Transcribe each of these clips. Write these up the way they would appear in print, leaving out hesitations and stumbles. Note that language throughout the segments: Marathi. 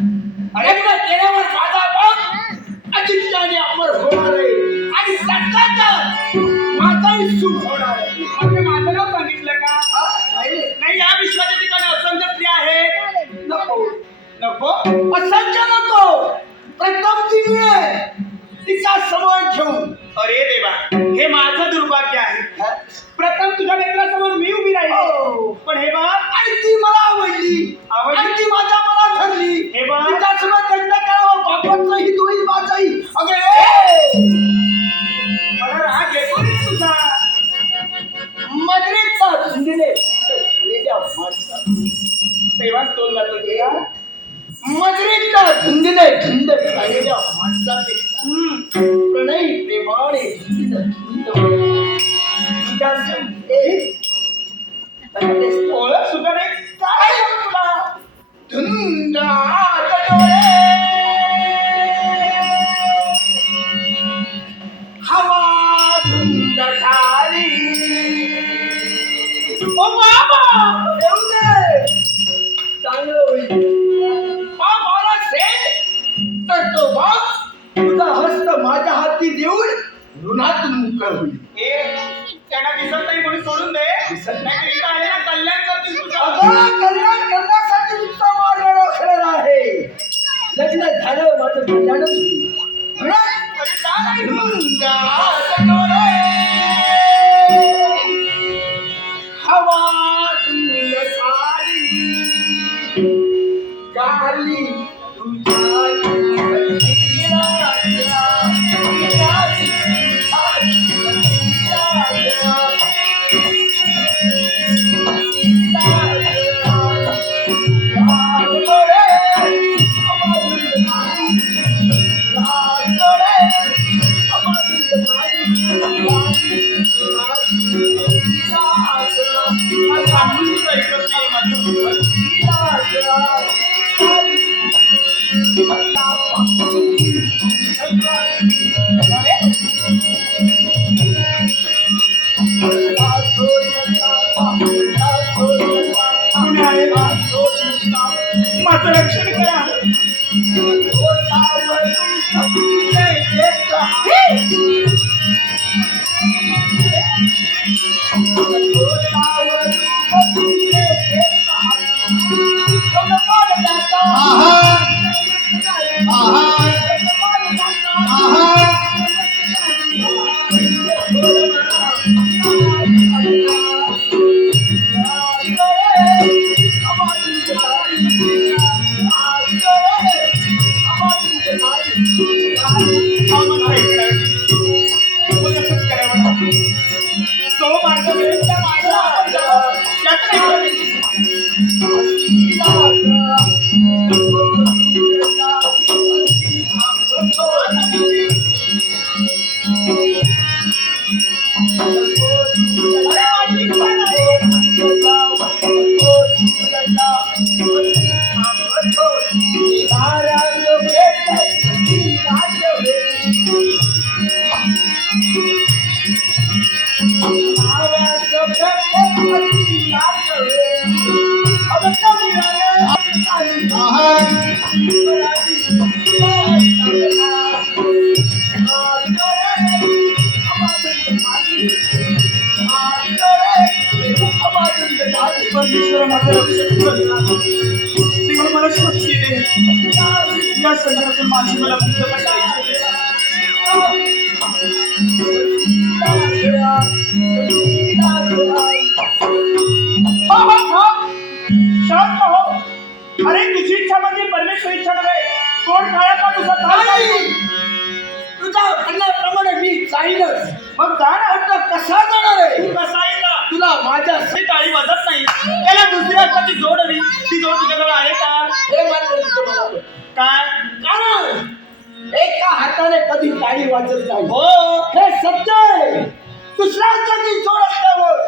लग्न केल्यावर माझा बाप अजिंक्याने अमर होणार आहे आणि सत्यात माझाही सुख होणार आहे. म्हणजे माझं नाव सांगितलं का? नाही नाही, या विश्वाच्या ठिकाणी असंख्य स्त्री आहेत. नको नको. असंख्य नको, प्रथम ती मिळेल तिचा समोर ठेवून. अरे देवा, हे माझं दुर्भाग्य आहे. प्रथम तुझ्या मित्रासमोर मी उभी राहिली, हो. पण हे बघ, आणि ती मला आवडली आणि ती माझ्या मनात धरली. हे बघ. तिच्यासोबत लग्न करावं, बापाचं हित होईल माझाही. अगे मला राग येतो रे तुझा. मजरीचा धुंदीने झालेल्या माणसाला तेव्हाच तोल जातो की का? मजरीच्या धुंदीने धुंद झालेल्या माणसापेक्षा प्रणयी प्रेमाने धुंदीनं धुंद तुझ्या ओळख सुद्धा नाही. काय आहे तुला? धुंद डोळे हवा धुंद झाली. ओ बाबा, येऊ दे, चांगलं होईल. बाबाला सेठ तर तो बाप तुझा हस्त माझ्या हाती देऊन ऋणातून मुक्त होईल. त्यांना दिसत नाही म्हणून सोडून दे. दिसत नाही तर इथं आले ना कल्याण करतील तुझं. अगं, कल्याण करण्यासाठी उत्तम मार्ग खरं आहे. लग्न झालं माझं कल्याणच होईल. अरे जा नाही तू. धुंदाचे डोळे, हवा धुंद झाली, गाली तुझ्या माझं रक्षण करा. तो मार्ग मिळेल त्या मार्गाला आपण जाऊ. त्यात नाही परमेश्वर माझं रक्षण करणार. देवा मला शक्ती दे. या संकटातून माझी मला मुक्त करायची. शांत हो. अरे तुझी इच्छा म्हणजे परमेश्वर इच्छा नव्हे. कोण काळा का तुझा नाही. तुझ्या म्हणण्याप्रमाणे मी जाईनच. मग जा ना. आता कसा जाणार आहे? तू कसा येईल? तुला माझ्या ती टाळी वाजत नाही. त्याला दुसरी हाताची जोड हवी. ती जोड तुझ्याजवळ आहे का? हे मात्र तुझं मला आवडलं. काय? कारण एका हाताने कधी टाळी वाजत नाही. हो. हे सत्य आहे. दुसऱ्या हाताची जोड असल्यावर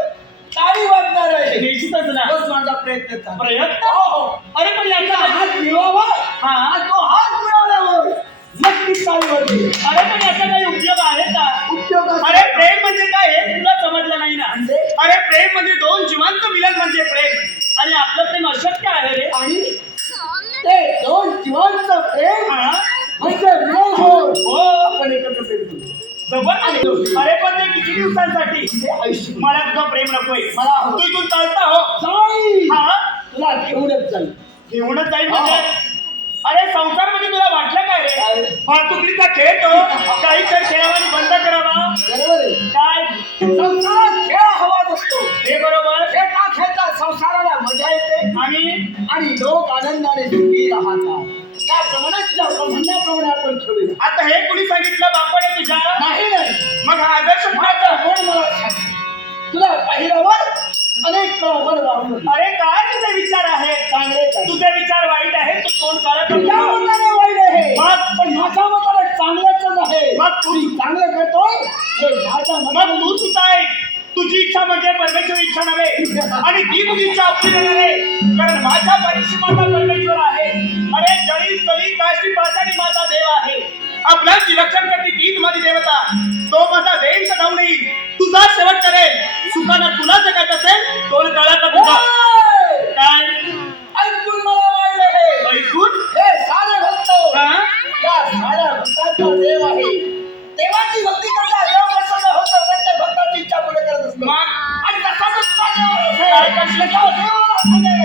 टाळी वाजणार आहे. निश्चितच ना. तोच माझा प्रयत्न चालू. प्रयत्न? हो. अरे पण त्याचा याचा हात मिळवावा. हा. आणि तो हात मिळवल्यावर नक्कीच टाळी वाजेल. अरे पण याचा काही उपयोग आहे का? उपयोग अरे प्रेम म्हणजे काय हे तुला समजलं नाही ना. म्हणजे? अरे प्रेम म्हणजे दोन जिवंत मिलन म्हणजे प्रेम. आणि आपलं प्रेम अशक्य आहे रे. आणि ते दोन जीवांचं प्रेम हा? म्हणजे विनोद होय. हो आपण एकत्र प्रेम करू. जबरदस्त. अरे पण ते किती दिवसांसाठी म्हणजे आयुष्य मला तुझं प्रेम नकोय. मला हवं. तू इथून चालता हो. जाईल. हा तुला घेऊनच जाईल. घेऊनच जाईल म्हणजे अरे संसार मध्ये तुला वाटलं काय काय? रे भातुकलीचा खेळ तो काही क्षण खेळावा आणि बंद करावा बरोबर आहे. काय संसारात खेळ हवा नसतो. हे बरोबर खेळता खेळता संसाराला मजा येते आणि लोक आनंदाने सुखी राहतात. त्याप्रमाणे तुझ्या म्हणण्याप्रमाणे आपण खेळूया. आता हे कुणी सांगितलं बापाने तुझ्या नाही नाही मग हा आदर्श माझा कोण मला सांग. तुला पहिल्यावर अनेक वर राहून अरे काय तुझे विचार आहे चांगले काय. तुझे विचार वाईट आहे तू तोंड काढत तुझ्या नाही. मताने वाईट आहे मग पण माझ्या मताने चांगलंच आहे. मग तू चांगलं करतोय हे माझ्या मग मनाने तू सुद्धा आहे तुझी इच्छा म्हणजे परमेश्वर इच्छा नव्हे आणि ती तुझी इच्छा आपली नव्हे कारण माझ्या पाठीशी माझा परमेश्वर आहे. अरे जळी तळी काशी पाषाणी माझा देव आहे. आपल्याच विलक्षण करते तीच माझी देवता. तो माझा देव सदावून येईल तुझा शेवट करेल. सुखानं तुला जगायचं असेल तोल काळाचा तुझा काय ऐकून मला वाईट आहे. ऐकून हे सारे भक्त हा? या साऱ्या भक्तांचा देव आहे. देवाची भक्ती करता देव प्रसन्न होतो. प्रत्येक भक्ताची इच्छा पूर्ण करत असतो. मग आणि तसाच तुझा देव आहे. काय करशील? देवाला सांगेल.